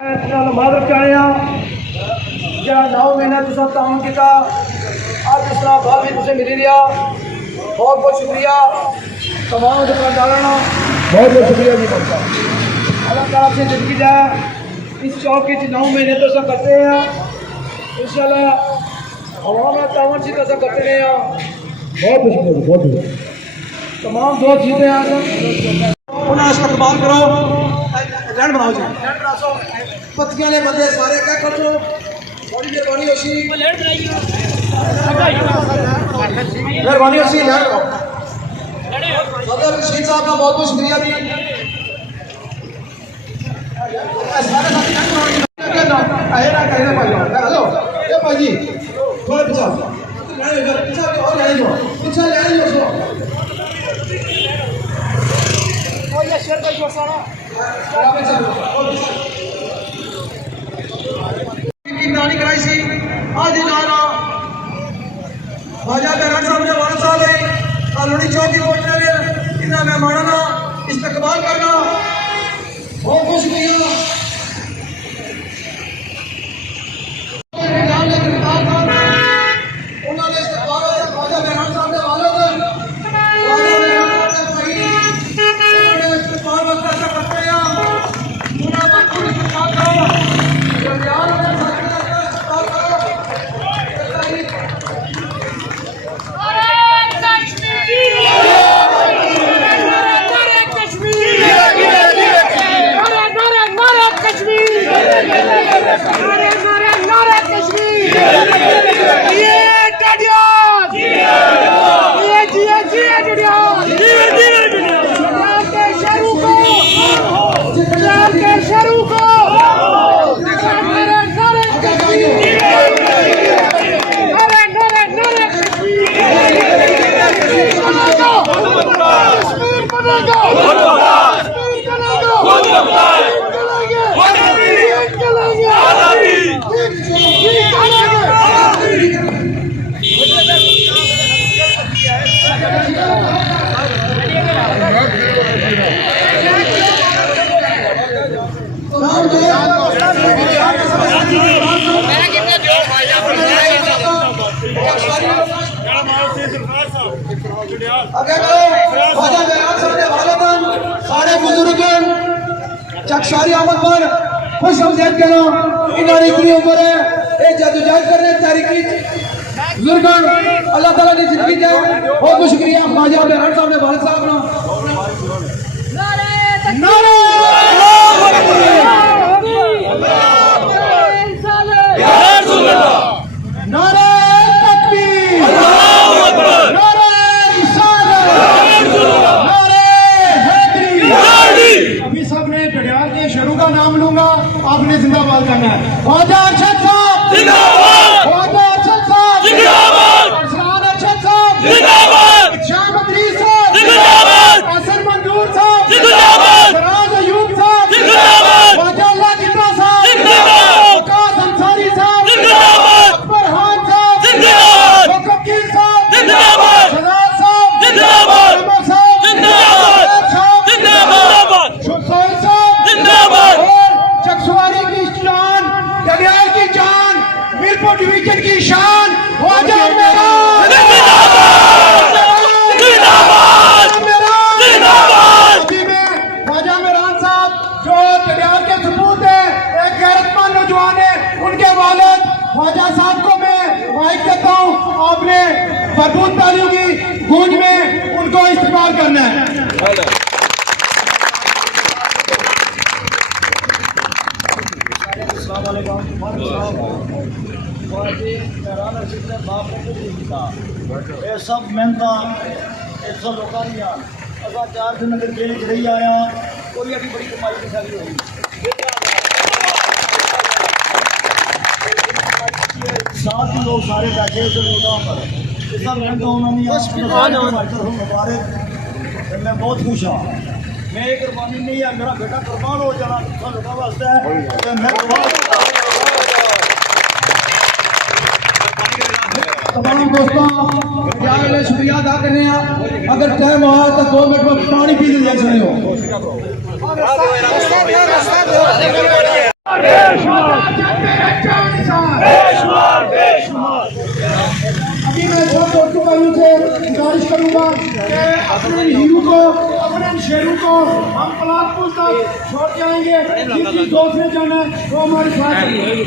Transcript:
नमाज रखाने या 9 महीने तुसा ताउन किया अज इस तरह बाद भी तुझे मिली रहा। बहुत बहुत शुक्रिया तमाम दुकानदारों का, बहुत बहुत शुक्रिया जी। अल्लाह ताला से जिंदगी जाए इस चौक के 9 महीने तो सब करते हैं इंशाल्लाह हवा में तावन से तो सब करते रहे। बहुत शुक्रिया, बहुत तमाम दोस्त जीते हैं उन्हें इस्तेमाल करो लैंड बनाओ जी पत्तियां ने बंदे सारे क्या खर्चो बड़ी मेहरबानी होसी मेहरबानी होसी लैंड बनाओ। सदर रशीद साहब का बहुत बहुत शुक्रिया भी। सारे साथी लैंड बनाओ आए ना कहने भाई हेलो ये भाई जी थोड़ा पीछे पीछे और ले लो पीछे ले लो सो और ये शेयर कर दो सारा निगरानी कराई सी आज जाना ख्वाजा बैरान साहब ने वाला साहब है कॉलोनी चौकी पहुंचने में इन्हें मेहमानों का इस्तकबाल करना बहुत बहुत शुक्रिया। उन्होंने इस्तकबाल ख्वाजा बैरान साहब ने वाला सारे बुजुर्ग चकशारी आमद पर खुश हमजेद करो। इन्होंने इतनी उम्र है ये जदोजहद करने तारीखी बुजुर्ग अल्लाह ताला ने जिंदगी दे बहुत बहुत शुक्रिया। ख्वाजा बैरान साहब ने वालिद साहब ना नारे नाम लूंगा आपने जिंदाबाद करना है। ख्वाजा अरशद साहब जिंदाबाद, ख्वाजा अरशद साहब जिंदाबाद, अरशद अरशद साहब जिंदाबाद, शाह मदरीस साहब जिंदाबाद, हसन मंजूर साहब जिंदाबाद, फराज अयूब साहब जिंदाबाद, ख्वाजा अल्लाह जिन्ना साहब जिंदाबाद, वकास अंसारी साहब जिंदाबाद, अकबर खान साहब जिंदाबाद, वकील साहब जिंदाबाद, शहजाद साहब जिंदाबाद, उमर साहब जिंदाबाद, साहब जिंदाबाद, सोहेल साहब जिंदाबाद, चकसवारी की जान, दरियाल की जान, मीरपुर डिवीजन की शान ख्वाजा बैरान ख्वाजा बैरान साहब जो दरियाल के सपूत है, एक गैरतमंद नौजवान है। उनके वालिद ख्वाजा साहब को मैं माइक देता हूँ। आपने भरपूर तालियों की गूंज में उनको इस्तेमाल करना है। सब मेहनत 100 लोग असा 4 दिन अगर जेल च रही आया कोई अभी बड़ी कमाई नहीं सारी होगी। साथ ही लोग सारे बैठे उस पर सब मेहनत उन्होंने मुबारक। मैं बहुत खुश हाँ। मैं ये कुर्बानी नहीं है मेरा बेटा कुर्बान हो जाना लोगों वास्ते है। मैं तमाम दोस्तों शुक्रिया अदा करने अगर टाइम हुआ तो 2 मिनट में पानी पी ले। अभी मैं सब दोस्तों भाइयों से गुजारिश करूंगा कि अपने हीरो को, अपने शेरों को हम पलासपुर तक छोड़ के आएंगे। जिस दोस्त ने जाना है वो हमारे साथ है।